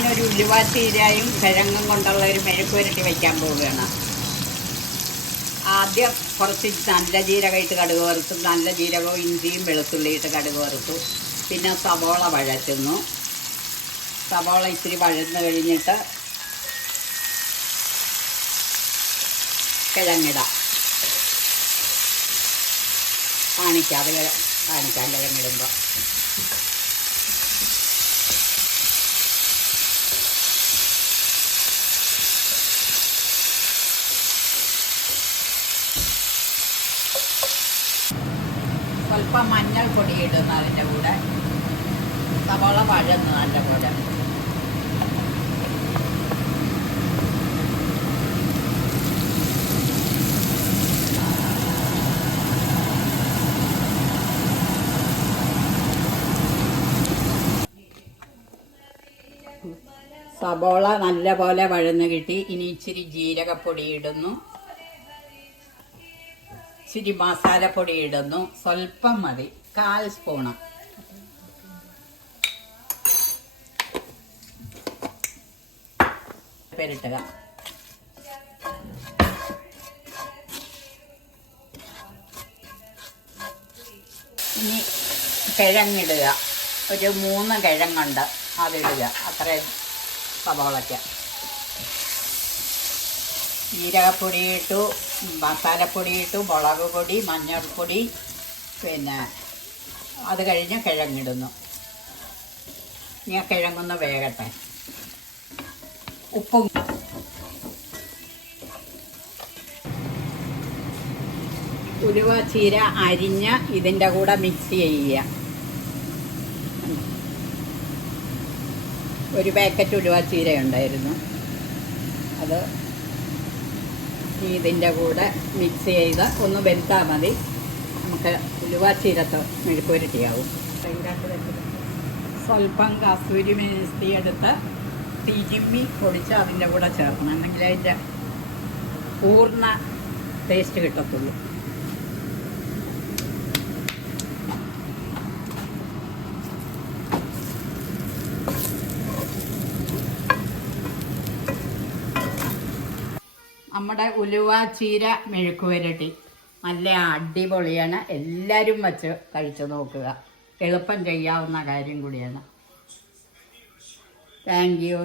ഞാനൊരു ഉലുവാച്ചീരയും കിഴങ്ങും കൊണ്ടുള്ള ഒരു മെഴുക്ക് പുരട്ടി വയ്ക്കാൻ പോവുകയാണ്. ആദ്യം കുറച്ച് നല്ല ജീരകം ഇട്ട് കടുക് വറുത്തു, നല്ല ജീരകവും ഇഞ്ചിയും വെളുത്തുള്ളി ഇട്ട് കടുക് വറുത്തു. പിന്നെ സവോള വഴറ്റുന്നു. സവോള ഇച്ചിരി വഴന്ന് കഴിഞ്ഞിട്ട് കിഴങ്ങിടാം. കാണിക്കാം കിഴങ്ങിടുമ്പോൾ. സ്വല്പം മഞ്ഞൾപ്പൊടി ഇടുന്നു അതിൻ്റെ കൂടെ. സവോള വഴന്നു നല്ല പോലെ. സവോള നല്ല പോലെ വഴന്ന് കിട്ടി. ഇനി ഇച്ചിരി ജീരകപ്പൊടി ഇടുന്നു, ഇച്ചിരി മസാലപ്പൊടി ഇടുന്നു. സ്വല്പം മതി, 1/4 സ്പൂണ്. പെരട്ടുക. ഇനി കിഴങ്ങിടുക. ഒരു 3 കിഴങ്ങുണ്ട്, അതിടുക. അത്രയും സവോളയ്ക്ക്. ജീരകപ്പൊടി ഇട്ടു, മസാലപ്പൊടി ഇട്ടു, മുളക് പൊടി, മഞ്ഞൾപ്പൊടി. പിന്നെ അത് കഴിഞ്ഞ് കിഴങ്ങിടുന്നു. ഇനി ആ കിഴങ്ങൊന്ന് വേകട്ടെ. ഉപ്പും ഉലുവ ചീര അരിഞ്ഞ് ഇതിൻ്റെ കൂടെ മിക്സ് ചെയ്യുക. ഒരു പാക്കറ്റ് ഉലുവ ചീര ഉണ്ടായിരുന്നു, അത് ഇതിൻ്റെ കൂടെ മിക്സ് ചെയ്ത് ഒന്ന് വെന്താൽ മതി. നമുക്ക് ഉലുവ ചീരത്ത് മെഴുക്ക് പുരട്ടിയാവും. സ്വല്പം കസൂരി മേത്തി എടുത്ത് തിരുമ്മി പൊടിച്ച് അതിൻ്റെ കൂടെ ചേർക്കണം, എന്നെങ്കിൽ അതിൻ്റെ പൂർണ്ണ ടേസ്റ്റ് കിട്ടത്തുള്ളൂ. നമ്മുടെ ഉലുവ ചീര മെഴുക്ക് പുരട്ടി നല്ല അടിപൊളിയാണ്. എല്ലാവരും വച്ച് കഴിച്ചു നോക്കുക. എളുപ്പം ചെയ്യാവുന്ന കാര്യം കൂടിയാണ്. Thank you.